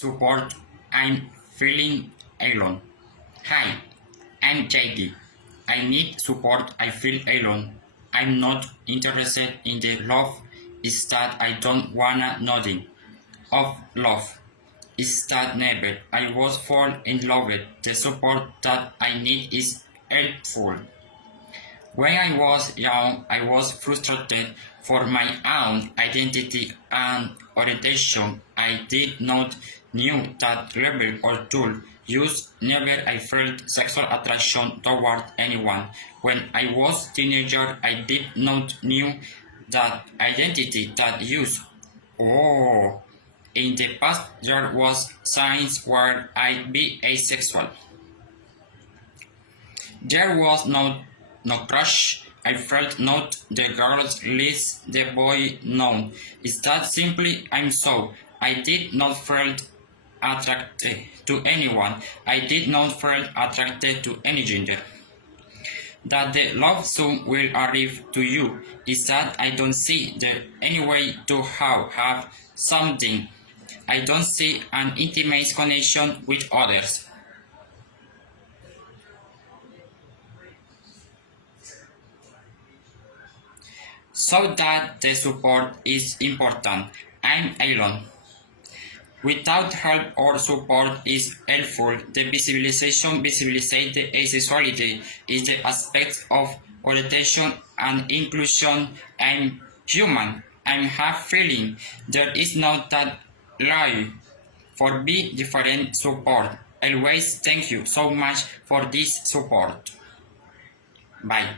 Support. I'm feeling alone. Hi, I'm JD. I need support. I feel alone. I'm not interested in the love. Is that I don't wanna nothing of love. Is that never I was fall in love with. The support that I need is helpful. When I was young, I was frustrated for my own identity and orientation. I did not knew that level or tool used. Never I felt sexual attraction toward anyone. When I was teenager, I did not knew that identity that used. Oh, in the past there was signs where I'd be asexual. There was no crush. I felt not the girls least the boy known. Is that simply I'm so. I did not feel attracted to anyone. I did not feel attracted to any gender. That the love soon will arrive to you is that I don't see there any way to have something. I don't see an intimate connection with others. So that the support is important. I'm alone. Without help or support is helpful. The visualize the asexuality is the aspect of orientation and inclusion. I'm human. I have feeling. There is not that lie for be different support. Always thank you so much for this support. Bye.